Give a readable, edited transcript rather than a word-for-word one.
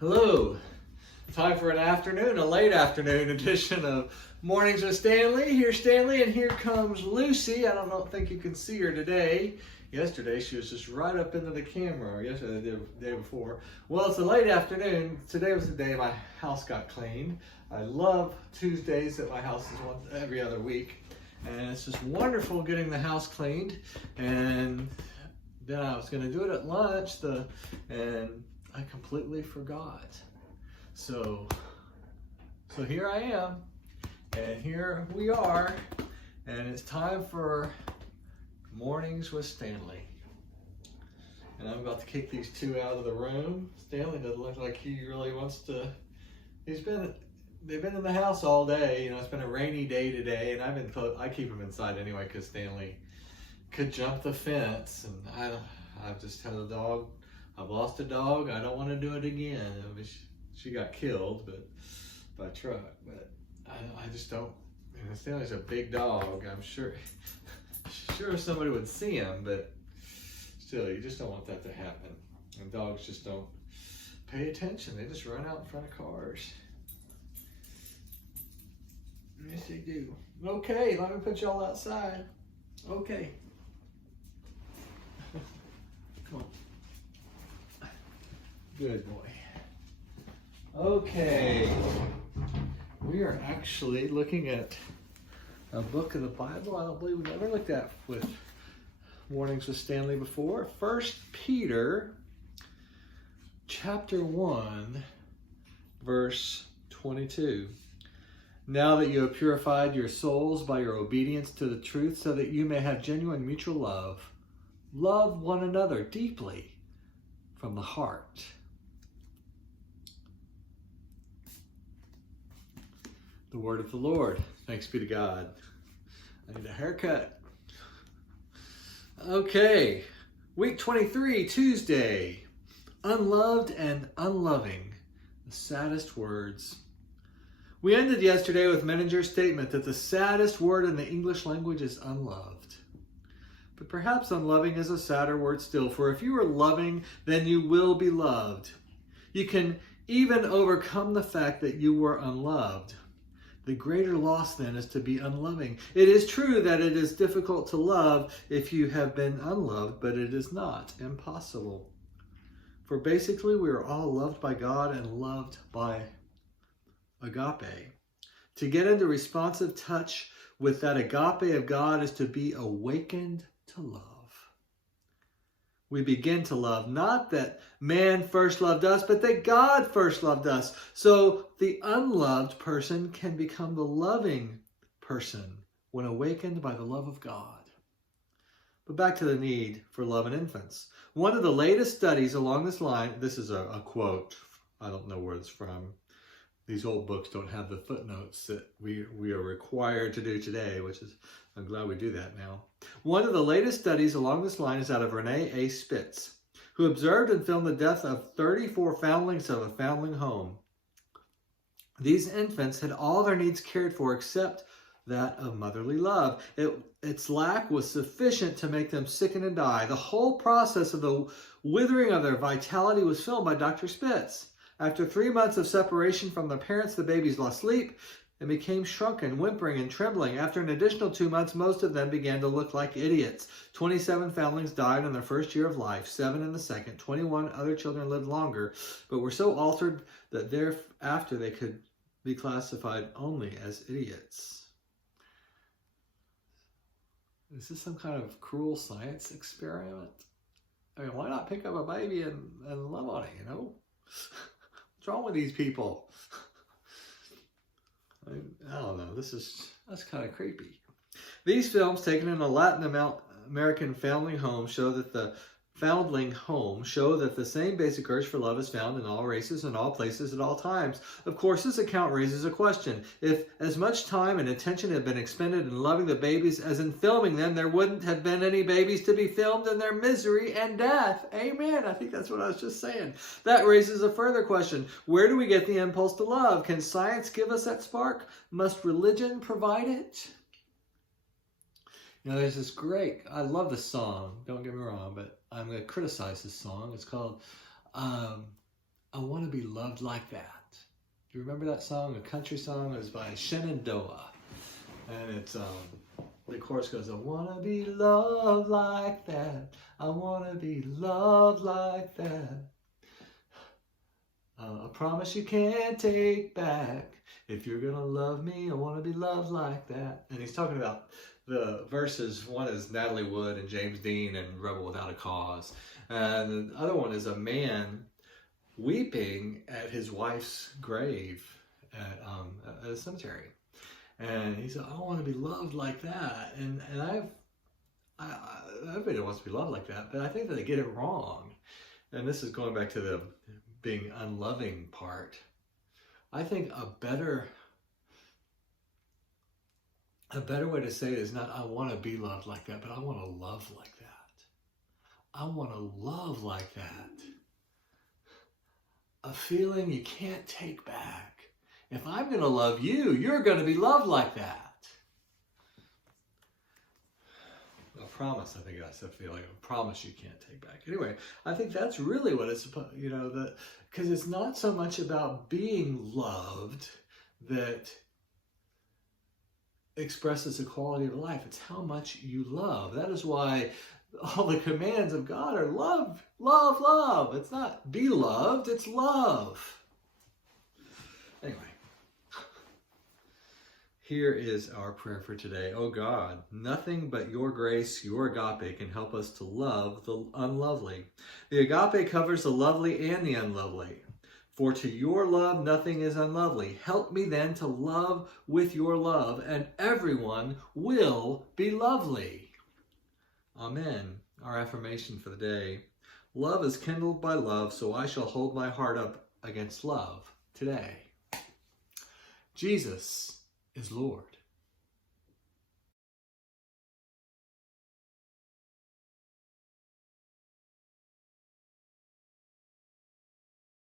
Hello. Time for a late afternoon edition of Mornings with Stanley. Here's Stanley, and here comes Lucy. I don't think you can see her today. Yesterday she was just right up into the camera. Yesterday, the day before. Well, it's a late afternoon. Today was the day my house got cleaned. I love Tuesdays that my house is every other week, and it's just wonderful getting the house cleaned. And then I was going to do it at lunch, and I completely forgot. So here I am, and here we are, and it's time for Mornings with Stanley. And I'm about to kick these two out of the room. Stanley doesn't look like he really wants to. They've been in the house all day. You know, it's been a rainy day today, and I keep him inside anyway because Stanley could jump the fence, and I've just had a dog. I've lost a dog. I don't want to do it again. She got killed, by a truck. But I just don't. You know, Stanley's a big dog. I'm sure somebody would see him, but still, you just don't want that to happen. And dogs just don't pay attention. They just run out in front of cars. Yes, they do. Okay, let me put y'all outside. Okay. Come on. Good boy. Okay. We are actually looking at a book of the Bible I don't believe we've ever looked at with Mornings with Stanley before. 1 Peter chapter 1, verse 22. Now that you have purified your souls by your obedience to the truth, so that you may have genuine mutual love, love one another deeply from the heart. The word of the Lord. Thanks be to God. I need a haircut. Okay. Week 23, Tuesday. Unloved and unloving. The saddest words. We ended yesterday with Menninger's statement that the saddest word in the English language is unloved. But perhaps unloving is a sadder word still, for if you are loving, then you will be loved. You can even overcome the fact that you were unloved. The greater loss then is to be unloving. It is true that it is difficult to love if you have been unloved, but it is not impossible. For basically we are all loved by God and loved by agape. To get into responsive touch with that agape of God is to be awakened to love. We begin to love, not that man first loved us, but that God first loved us. So the unloved person can become the loving person when awakened by the love of God. But back to the need for love in infants. One of the latest studies along this line, this is a quote, I don't know where it's from. These old books don't have the footnotes that we are required to do today, which is, I'm glad we do that now. One of the latest studies along this line is out of Renee A. Spitz, who observed and filmed the death of 34 foundlings of a foundling home. These infants had all their needs cared for except that of motherly love. Its lack was sufficient to make them sicken and die. The whole process of the withering of their vitality was filmed by Dr. Spitz. After 3 months of separation from their parents, the babies lost sleep and became shrunken, whimpering and trembling. After an additional 2 months, most of them began to look like idiots. 27 foundlings died in their first year of life, 7 in the second. 21 other children lived longer, but were so altered that thereafter they could be classified only as idiots. Is this some kind of cruel science experiment? I mean, why not pick up a baby and love on it, you know? What's wrong with these people? I don't know. That's kind of creepy. These films taken in a Latin American foundling home show that the same basic urge for love is found in all races and all places at all times. Of course, this account raises a question. If as much time and attention had been expended in loving the babies as in filming them, there wouldn't have been any babies to be filmed in their misery and death. Amen. I think that's what I was just saying. That raises a further question. Where do we get the impulse to love? Can science give us that spark? Must religion provide it? You know, there's this great, I love this song, don't get me wrong, but I'm going to criticize this song. It's called I want to be loved like that. Do you remember that song? A country song. It was by Shenandoah. And it's, the chorus goes, I want to be loved like that. I want to be loved like that. A promise you can't take back. If you're going to love me, I want to be loved like that. And he's talking about the verses. One is Natalie Wood and James Dean and Rebel Without a Cause. And the other one is a man weeping at his wife's grave at a cemetery. And he said, I want to be loved like that. And everybody wants to be loved like that, but I think that they get it wrong. And this is going back to the being unloving part. I think a better way to say it is not I want to be loved like that, but I want to love like that. I want to love like that. A feeling you can't take back. If I'm going to love you, you're going to be loved like that. A promise, I think that's a feeling. A promise you can't take back. Anyway, I think that's really what it's supposed, because it's not so much about being loved that expresses the quality of life. It's how much you love. That is why all the commands of God are love, love, love. It's not be loved, it's love. Anyway, here is our prayer for today. Oh God, nothing but your grace, your agape, can help us to love the unlovely. The agape covers the lovely and the unlovely. For to your love, nothing is unlovely. Help me then to love with your love, and everyone will be lovely. Amen. Our affirmation for the day. Love is kindled by love, so I shall hold my heart up against love today. Jesus is Lord.